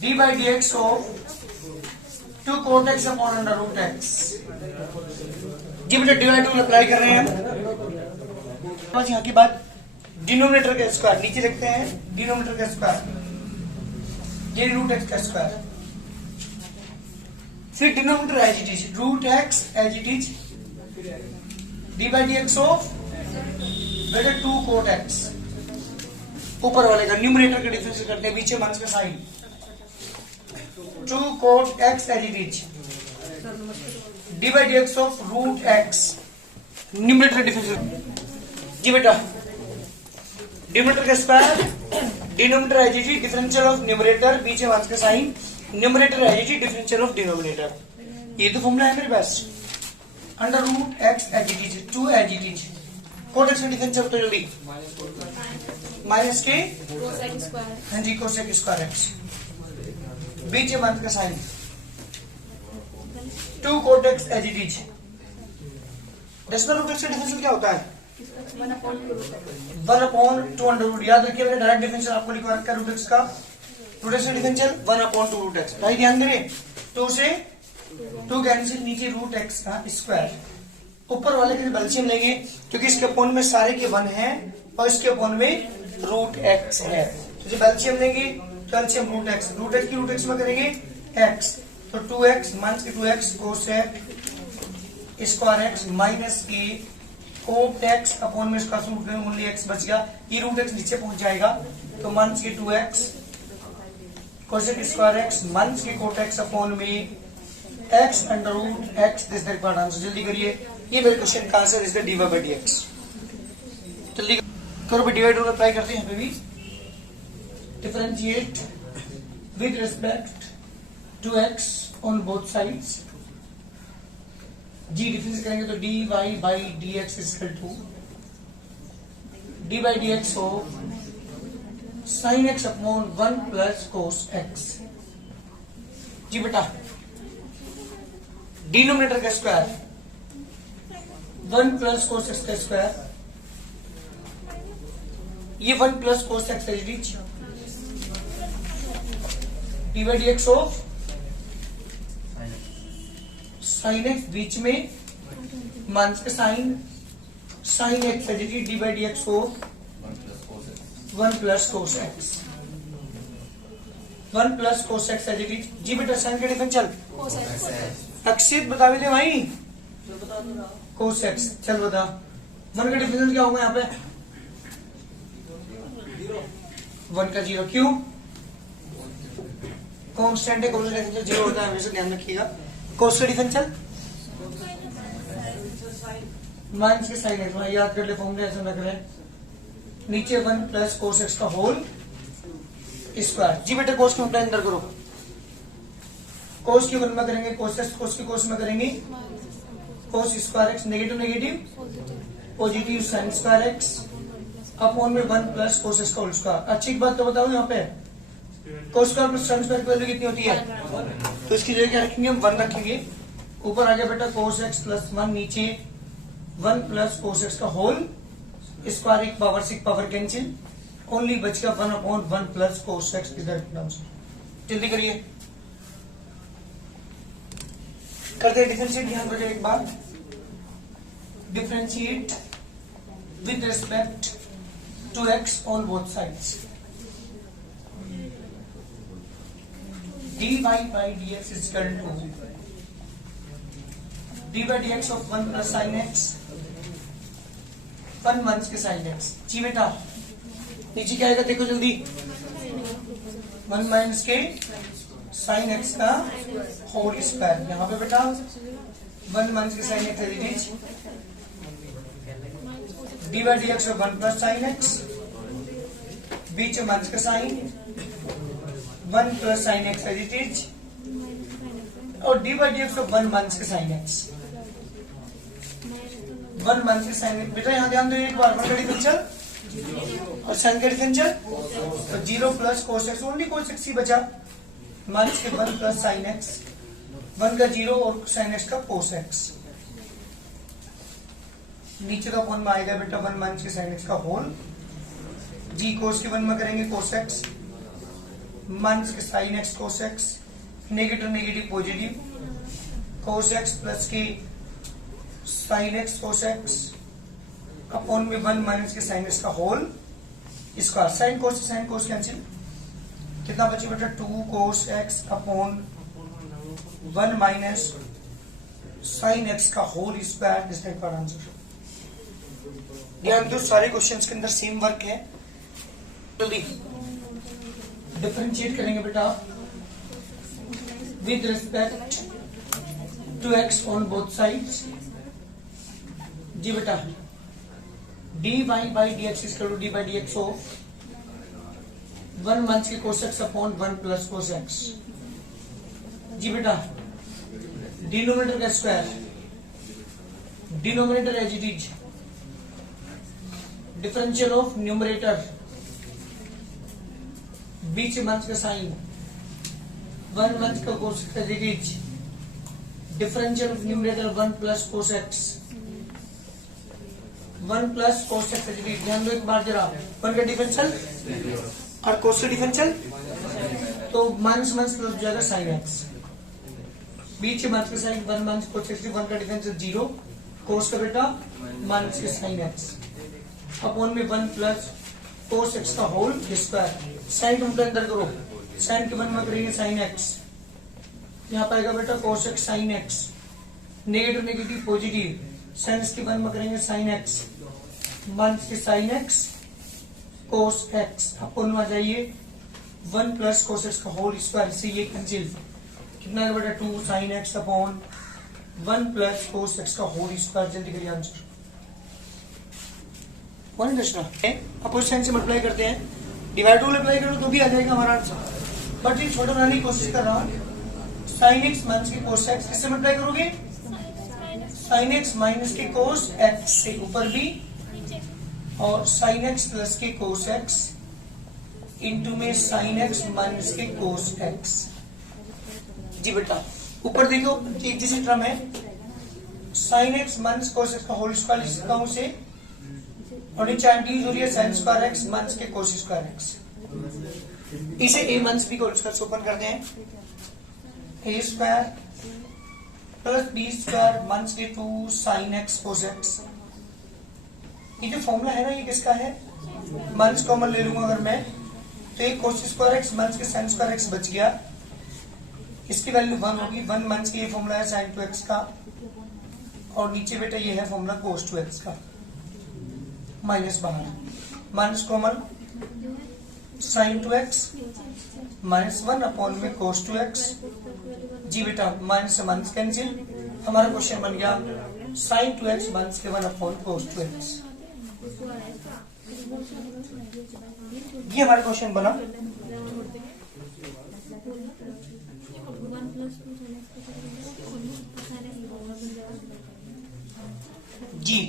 D by D x of 2 cot x upon under root x. जी बेटा divide rule apply कर रहे हैं हम। बस यहाँ की बात डिनोमिनेटर का स्क्वायर नीचे लिखते हैं, डिनोमिनेटर का स्क्वायर ये रूट एक्स का स्क्वायर, फिर denominator as it is root x as it is D by D x of बेटा 2 cot x, ऊपर वाले का न्यूमरेटर का डिफरेंस करते हैं, पीछे माइनस का sign 2 cot x as it is D by D x of root X, numerator difference. जी बेटा डिनोमिनेटर का square, denominator as it is differential of numerator, पीछे माइनस का sine, numerator as it is differential of denominator. ये तो formula है मेरे पास। Under root x as it is 2 as it is cot x का डिफरेंशियल तो जल्दी माइनस के हाँ जी कोसेक स्क्वायर एक्स, बीच में माइनस का sign 2 cot x as it is. Decimal root x का डिफरेंशियल क्या होता है 1 अपॉन 2 अंडर रूट। याद रखिए मैंने डायरेक्ट डिफरेंशियल आपको लिखवा रखा है रूट एक्स का, रूट एक्स का डिफरेंशियल 1 अपॉन 2 रूट एक्स। भाई ध्यान दें 2 से 2 कैंसिल, नीचे रूट एक्स का स्क्वायर, ऊपर वाले के एलसीएम लेंगे क्योंकि इसके अपॉन में सारे के 1 है और इसके अपॉन में रूट एक्स है, तो जब एलसीएम लेंगे तो एलसीएम रूट एक्स की रूट एक्स में करेंगे एक्स, तो 2x माइनस के 2x cosec square x minus के कोट एक्स अपॉन में इसका रूट में ओनली एक्स बच गया, ये रूट एक्स नीचे पहुंच जाएगा तो माइनस के 2x cosec square x minus के कोट एक्स अपॉन में x under root x. This that part answer जल्दी करिए, ये मेरे क्वेश्चन का आंसर इसका d Y by D x. जल्दी करो, डिवाइड रूल अप्लाई करते हैं यहाँ पे भी। Differentiate with respect to x on both sides. जी डिफरेंस करेंगे तो D Y by D X equal to D by D x of sine x upon 1 plus cos X. जी बेटा डिनोमिनेटर का स्क्वायर 1 प्लस कोस एक्स का square, ये 1 plus cos X as it is D by D x of sine x, बीच में minus का sine x as it is D by D x of 1 plus cos X, 1 plus cos X as it is. जी बेटा sine का differential अक्षित बता भी दे भाई, cos x चल बता 1 का डिफरेंशियल क्या होगा यहाँ पे 1 का 0, क्यों कांस्टेंट है, कोस का डिफरेंशियल 0 होता है, हमेशा ध्यान रखिएगा। कोस का डिफरेंशियल माइनस के साइन एक्स, याद कर ले फॉर्मूला ऐसा लग रहा है, नीचे 1 प्लस कोस एक्स का होल स्क्वायर। जी बेटा कोस को मल्टीप्लाई अंदर करो, कोस की 1 में करेंगे कोस एक्स, कोस की कोस में करेंगे cos square x, negative negative positive sine square x upon में 1 प्लस कोस एक्स का होल स्क्वायर। अच्छी बात तो बताओ यहाँ पे cos square plus sine square की वैल्यू कितनी होती है, तो इसकी जगह क्या रखेंगे हम 1 रखेंगे, ऊपर आ गया बेटा कोस एक्स प्लस 1, नीचे 1 प्लस कोस एक्स का होल स्क्वायर, एक पावर से एक पावर कैंसिल, ओनली बच गया 1 अपॉन 1 प्लस कोस एक्स। इधर जल्दी करिए, करते हैं डिफरेंशिएट। ध्यान रखिए एक बात, differentiate with respect to x on both sides. D Y by D x is equal to D by D x of 1 plus sine x 1 minus के साइन एक्स। जी बेटा नीचे क्या आएगा देखो जल्दी, 1 माइनस के साइन एक्स का होल स्क्वायर, यहाँ पे बेटा 1 माइनस के sine x as it is D by D x of 1 plus sine x, बीच में माइनस का sign 1 plus sine x as it is, और D by D x of 1 minus के साइन एक्स, 1 माइनस के sine X. बेटा यहाँ ध्यान दो एक बार, 1 का डिफरेंशियल और साइन का डिफरेंशियल, तो 0 plus cos X, only cos X ही बचा, माइनस के 1 प्लस साइन एक्स, 1 का 0 और साइन एक्स का कोस एक्स, नीचे का अपॉन में आएगा बेटा 1 माइनस के साइन एक्स का होल, जी कोस के 1 में करेंगे कोस एक्स माइनस के sine x cos X, negative negative positive, cos X plus के sine x cos X upon में 1 माइनस के साइन एक्स का whole square. Sine cos cancel, कितना बचे बेटा 2 cos X upon 1 minus sine x का whole square. This type का answer. ध्यान दो, सारे क्वेश्चंस के अंदर सेम वर्क है। जल्दी डिफरेंशिएट करेंगे बेटा with respect to x on both sides. जी बेटा dy by dx is equal to d by dx of 1 minus के cos x upon 1 plus cos x। जी बेटा डिनोमिनेटर का square, denominator as it is, differential of numerator, बीच minus का sign, 1 minus का cos x as it is, differential of numerator 1 plus cos x, 1 plus cos x as it is. ध्यान दो एक बार जरा, 1 का डिफरेंशियल और cos का डिफरेंशियल, तो माइनस माइनस प्लस हो जाएगा साइन एक्स, बीच माइनस का साइन 1 माइनस cos x, 1 का डिफरेंशियल 0, cos का बेटा माइनस के साइन एक्स अपॉन में 1 प्लस cos x का होल स्क्वायर। साइन रूट अंदर करो, साइन के 1 में करेंगे साइन एक्स, यहाँ पाएगा बेटा cos x sine x, negative negative positive, sine के 1 में करेंगे साइन एक्स माइनस के sine x cos x upon में आ जाइए 1 प्लस cos x का होल स्क्वायर। से ये कैंसिल, कितना है बेटा 2 sine x upon 1 plus cos x का होल स्क्वायर। जल्दी करिए आंसर। कौन दूसरा अपोजिट साइन से मल्टीप्लाई करते हैं, डिवाइड रूल अप्लाई करो तो भी आ जाएगा हमारा आंसर, बट ये छोटा बनाने की कोशिश कर रहा हूं। साइन एक्स माइनस के cos x किससे मल्टीप्लाई करोगे, साइन एक्स माइनस के cos x से ऊपर भी, और साइन एक्स प्लस के cos x इंटू में साइन एक्स माइनस के cos x। जी बेटा ऊपर देखो एक जैसी टर्म है, sign x minus cos x का होल स्क्वायर लिख सकता हूं उसे, और नीचे एंटी हो रही है साइन स्क्वायर एक्स माइनस के cos स्क्वायर एक्स। इसे a माइनस b को स्क्वायर ओपन करते हैं, a square plus b square minus के 2 साइन एक्स cos x। ये जो फॉर्मूला है ना ये किसका है, माइनस कॉमन ले लूंगा अगर मैं, तो एक cos स्क्वायर एक्स माइनस के साइन स्क्वायर एक्स बच गया, इसकी वैल्यू 1 होगी। 1 माइनस के ये फॉर्मूला है साइन 2x का, और नीचे बेटा ये है फॉर्मूला cos 2x का, माइनस बाहर, minus common sine 2x minus 1 upon में cos 2x। जी बेटा माइनस से माइनस कैंसिल, हमारा क्वेश्चन बन गया साइन 2x माइनस के 1 अपॉन cos 2x। ये हमारा क्वेश्चन बना। जी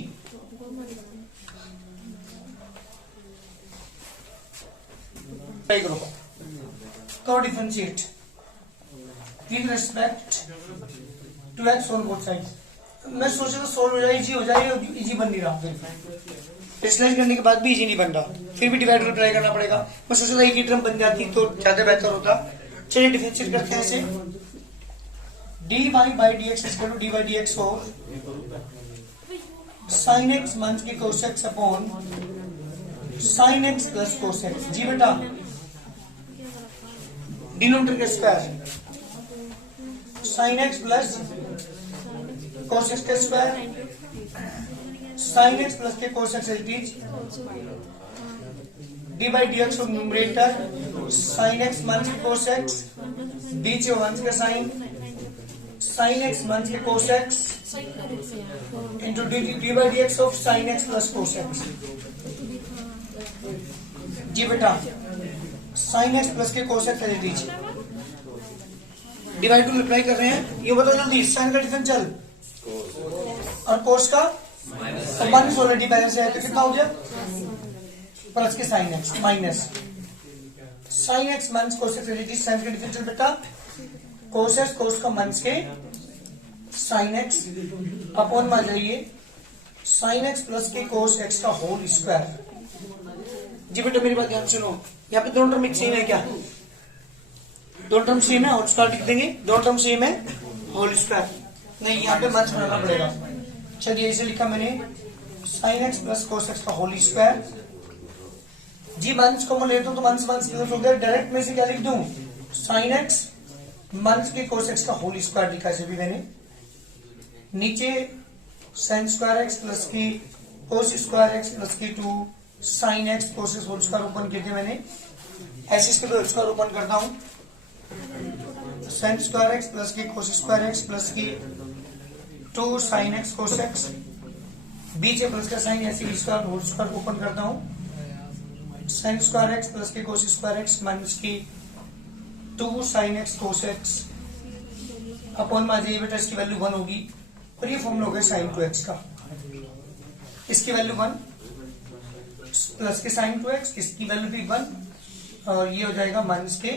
करो differentiate with respect to x on both sides. मैं सोच रहा था सोल्व हो जाए, इजी हो जाए, इजी बन नहीं रहा, फिर स्लाइड करने के बाद भी इजी नहीं बन रहा, फिर भी डिवाइड अप्लाई करना पड़ेगा। मैं सोच रहा था एक ही टर्म बन जाती तो ज्यादा बेहतर होता। चलिए डिफरेंशिएट करते हैं इसे, dy by dx is equal to d by dx of sin x minus के cos x upon sin x plus cos x। जी बेटा डिनोमिनेटर का square sin x plus cos x का स्क्वायर, sin x प्लस के cos x it is d by dx of numerator sin x minus के cos x, बीच में minus का sign, sin x minus के cos x into d by dx of sin x plus cos x। जी बेटा sin x plus के cos x it is, divide two apply कर रहे हैं। ये बताओ जल्दी, साइन का डिफरेंशियल और cos का माइनस ऑलरेडी बैलेंस है, तो कितना हो गया प्लस के sine x minus sine x minus cos x it is. Sine का डिफरेंशियल बेटा cos x, cos का माइनस के साइन एक्स अपॉन में आ जाइए साइन एक्स प्लस के cos x का होल स्क्वायर। जी बेटा मेरी बात ध्यान सुनो, यहाँ पे दोनों टर्म सेम है क्या, दो टर्म सेम है, होल स्क्वायर लिख देंगे, दो टर्म सेम है, होल स्क्वायर नहीं, यहाँ पे मंस बनाना पड़ेगा। चलिए इसे लिखा मैंने sign x plus cos X का होल स्क्वायर। जी मंस को मैं लेता हूँ तो मंस मंस प्लस हो गया, डायरेक्ट में से क्या लिख दूं, साइन एक्स मंस के कोस एक्स का होल स्क्वायर लिखा है भी मैंने, नीचे साइन स्क्वायर एक्स प्लस की कोस स्क्वायर एक्स प्लस की 2 sine x cos x whole square open किए थे मैंने, ऐसे इसके दो स्क्वायर ओपन करता हूं, साइन स्क्वायर एक्स प्लस की कोस स्क्वायर एक्स प्लस की 2 साइन एक्स कोस एक्स, बीच में प्लस का साइन, ऐसे स्क्वायर होल स्क्वायर ओपन करता हूं, साइन स्क्वायर एक्स प्लस की कोस स्क्वायर एक्स माइनस की 2 sine x cos X upon में आ जाइए बेटा, इसकी वैल्यू 1 होगी और ये फॉर्मूला हो गया साइन 2x का, इसकी वैल्यू 1 प्लस के साइन 2x, इसकी वैल्यू भी 1 और ये हो जाएगा माइनस के,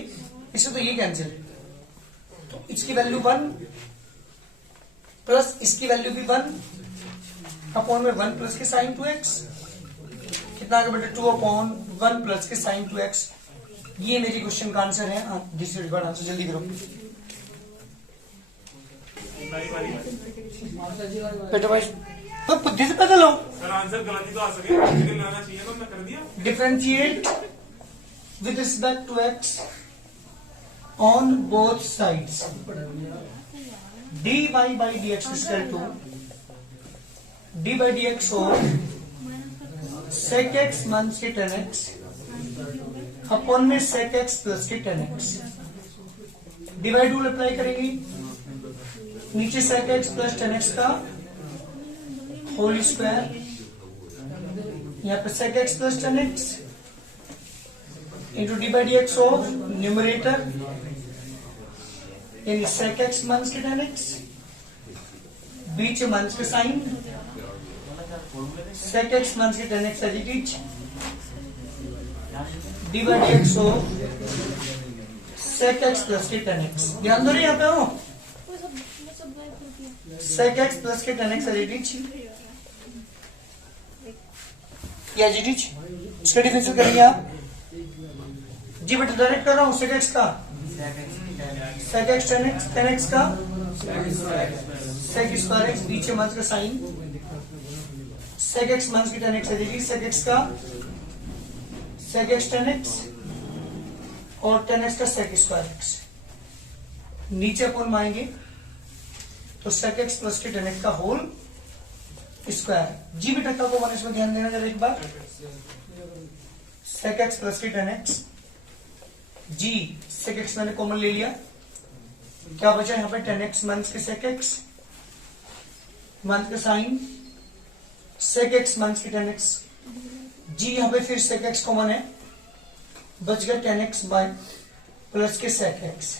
इससे तो ये कैंसिल, तो इसकी वैल्यू 1 प्लस इसकी वैल्यू भी 1 अपॉन में 1 प्लस के साइन 2x, कितना आ गया बेटा 2 अपॉन 1 प्लस के साइन 2x। ये मेरी क्वेश्चन का आंसर है, डिसरिगार्ड आंसर, जल्दी करो बेटा भाई, तो बुद्धि से पैदल हो सर, आंसर गलत ही तो आ सके, लेकिन लाना चाहिए तो मैं कर दिया। Differentiate with respect to x on both sides, dy by dx is equal to d by dx और sec x माइनस के 10x अपॉन में sec x प्लस के 10x, डिवाइड रूल अप्लाई करेंगे, नीचे sec x प्लस 10x का whole square, यहाँ पे sec x plus 10x into D by D x of numerator यानी sec x माइनस के 10x, बीच में माइनस के साइन, sec x माइनस के 10x as it is, D by D x of sec x plus के 10x, ध्यान दो रहे यहाँ पे हो, sec x प्लस के 10x एज इट इज, या एज इट इज, इसका डिफरेंशियल करेंगे आप जी बेटा, डायरेक्ट कर रहा हूँ sec x का sec x 10x का sec स्क्वायर x, बीच में माइनस का साइन, sec x माइनस के 10x as it is, sec x का sec x 10x और 10x का sec स्क्वायर x, नीचे अपन माएंगे तो sec x प्लस के 10x का होल स्क्वायर। जी बेटा का को इसमें ध्यान देना जरा एक बार, sec x प्लस के 10x, जी sec x मैंने कॉमन ले लिया, क्या बचा यहाँ पे 10x माइनस के sec x माइनस के साइन, sec x माइनस के 10x, जी यहाँ पे फिर sec x कॉमन है, बच गया 10x बाय प्लस के sec x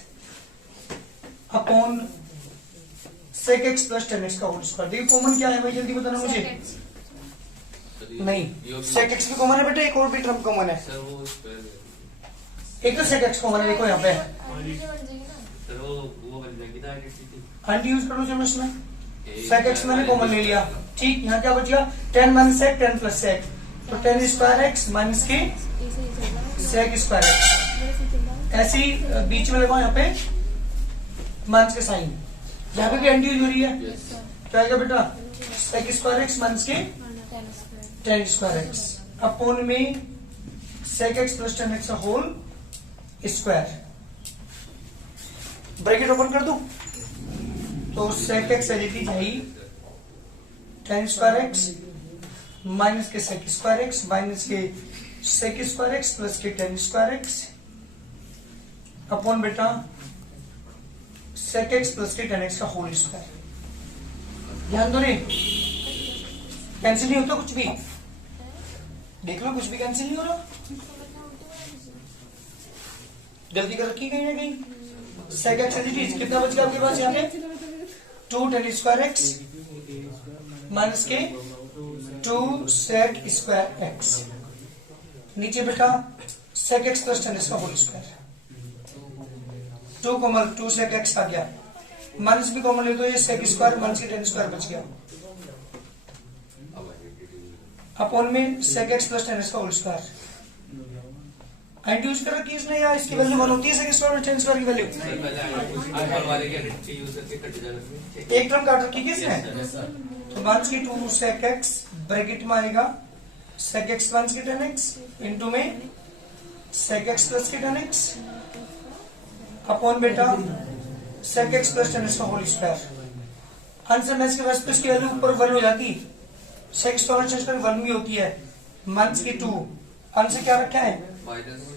upon sec x plus 10x का होल स्क्वायर। देखिए कॉमन क्या है भाई, जल्दी बताना मुझे, नहीं sec x भी कॉमन है बेटा, एक और भी टर्म कॉमन है, एक तो sec x कॉमन है, देखो यहाँ पे आंटी यूज कर लो जो इसमें sec x मैंने कॉमन ले लिया, ठीक, यहाँ क्या बच गया 10 माइनस sec 10 प्लस sec, तो 10 स्क्वायर x माइनस के sec स्क्वायर x, ऐसे ही बीच में लगाओ यहाँ पे माइनस के साइन, यहाँ पे भी एंटी यूज हो रही है, क्या आएगा बेटा sec स्क्वायर x माइनस के 10 स्क्वायर x अपॉन में sec x प्लस 10x का होल स्क्वायर, ब्रैकेट ओपन कर दूं तो sec x as it is है 10 स्क्वायर x माइनस के sec स्क्वायर x माइनस के sec स्क्वायर x प्लस के 10 स्क्वायर x अपॉन बेटा sec x प्लस के 10x का होल स्क्वायर। ध्यान दो रे, कैंसिल नहीं होता कुछ भी, देख लो कुछ भी कैंसिल नहीं हो रहा, गलती कर रखी कहीं ना कहीं, sec x as it is कितना बच गया आपके पास यहाँ पे 2 10 स्क्वायर x माइनस के 2 sec स्क्वायर x, नीचे बेटा sec x प्लस 10 का whole square, 2 common 2 sec x आ गया, माइनस भी कॉमन ले तो ये sec स्क्वायर माइनस के 10 स्क्वायर बच गया, अपॉन में sec x प्लस 10 का होल स्क्वायर, आईटी यूज कर रखी है इसने, या इसकी वैल्यू 1 होती है सेकंड स्क्वायर में टेन स्क्वायर की वैल्यू एक टर्म काट रखी है इसने। तो 1 की 2 sec x ब्रैकेट में आएगा sec x 1 की 10x इंटू में sec x प्लस की 10x अपॉन बेटा sec x प्लस 10x का होल स्क्वायर। आंसर में इसके पास इसकी वैल्यू ऊपर 1 हो जाती, sec स्क्वायर 1 भी होती है। 1 की 2 आंसर क्या रखा है,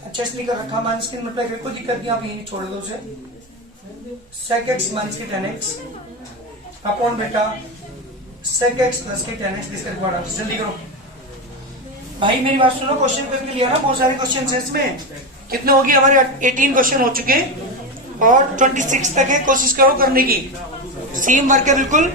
अच्छा इसलिए कर रखा माइनस की मतलब कोई दिक्कत नहीं, आप यही छोड़ दो उसे। sec x माइनस की 10x अपॉन बेटा sec x प्लस की 10x इसका रिकॉर्ड आंसर। जल्दी करो भाई, मेरी बात सुनो, क्वेश्चन करके लिया ना, बहुत सारे क्वेश्चन है इसमें। कितने हो गए हमारे 18 क्वेश्चन हो चुके और 26 तक है, कोशिश करो करने की। सेम वर्क है बिल्कुल।